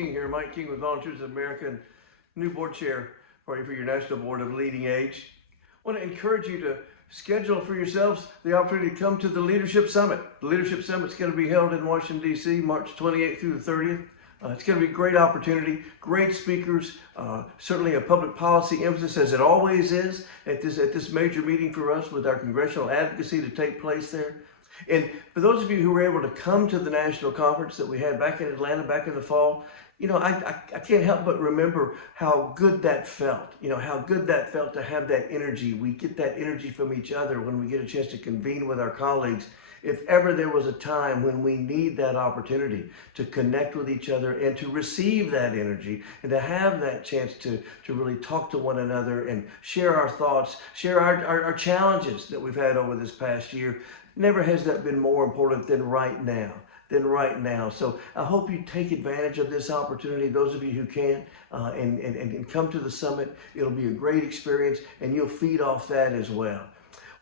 King here, Mike King with Volunteers of America and new board chair for your national board of LeadingAge. I want to encourage you to schedule for yourselves the opportunity to come to the Leadership Summit. The Leadership Summit is going to be held in Washington, D.C., March 28th through the 30th. It's going to be a great opportunity, great speakers, certainly a public policy emphasis, as it always is at this major meeting for us, with our congressional advocacy to take place there. And for those of you who were able to come to the national conference that we had back in Atlanta back in the fall, you know, I can't help but remember how good that felt. You know, how good that felt to have that energy. We get that energy from each other when we get a chance to convene with our colleagues. If ever there was a time when we need that opportunity to connect with each other and to receive that energy and to have that chance to really talk to one another and share our thoughts, share our challenges that we've had over this past year, never has that been more important than right now. So I hope you take advantage of this opportunity, those of you who can, and come to the summit. It'll be a great experience, and you'll feed off that as well.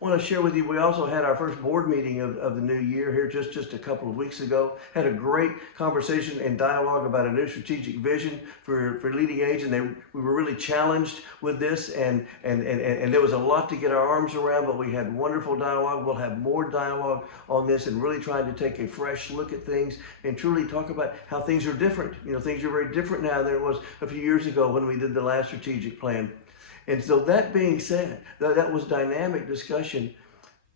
I want to share with you, we also had our first board meeting of the new year here just a couple of weeks ago. Had a great conversation and dialogue about a new strategic vision for LeadingAge, and we were really challenged with this, and there was a lot to get our arms around, but we had wonderful dialogue. We'll have more dialogue on this, and really trying to take a fresh look at things and truly talk about how things are different. You know, things are very different now than it was a few years ago when we did the last strategic plan. And so that being said, that was dynamic discussion.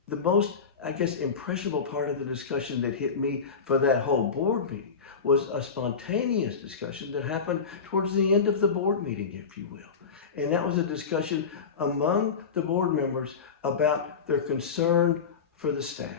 The most, I guess, impressionable part of the discussion that hit me for that whole board meeting was a spontaneous discussion that happened towards the end of the board meeting, if you will. And that was a discussion among the board members about their concern for the staff.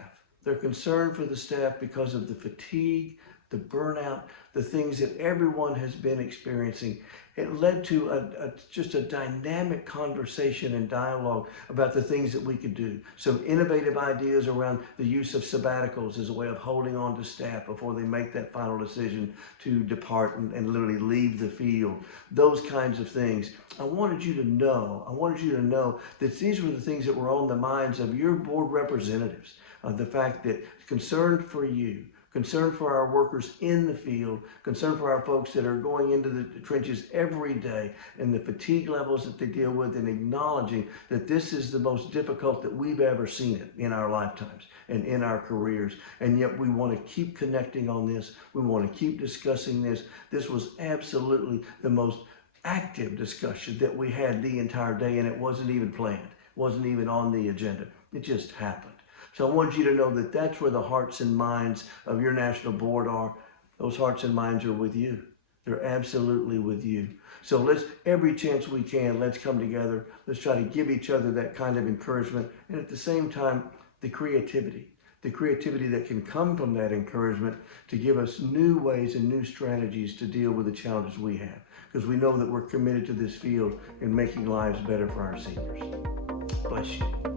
Their concern for the staff because of the fatigue, the burnout, the things that everyone has been experiencing. It led to just a dynamic conversation and dialogue about the things that we could do. Some innovative ideas around the use of sabbaticals as a way of holding on to staff before they make that final decision to depart and literally leave the field. Those kinds of things. I wanted you to know that these were the things that were on the minds of your board representatives. The fact that concern for you, concern for our workers in the field, concern for our folks that are going into the trenches every day, and the fatigue levels that they deal with, and acknowledging that this is the most difficult that we've ever seen it in our lifetimes and in our careers. And yet we want to keep connecting on this. We want to keep discussing this. This was absolutely the most active discussion that we had the entire day, and it wasn't even planned. It wasn't even on the agenda. It just happened. So I want you to know that that's where the hearts and minds of your national board are. Those hearts and minds are with you. They're absolutely with you. So let's, every chance we can, let's come together. Let's try to give each other that kind of encouragement. And at the same time, the creativity that can come from that encouragement to give us new ways and new strategies to deal with the challenges we have. Because we know that we're committed to this field and making lives better for our seniors. Bless you.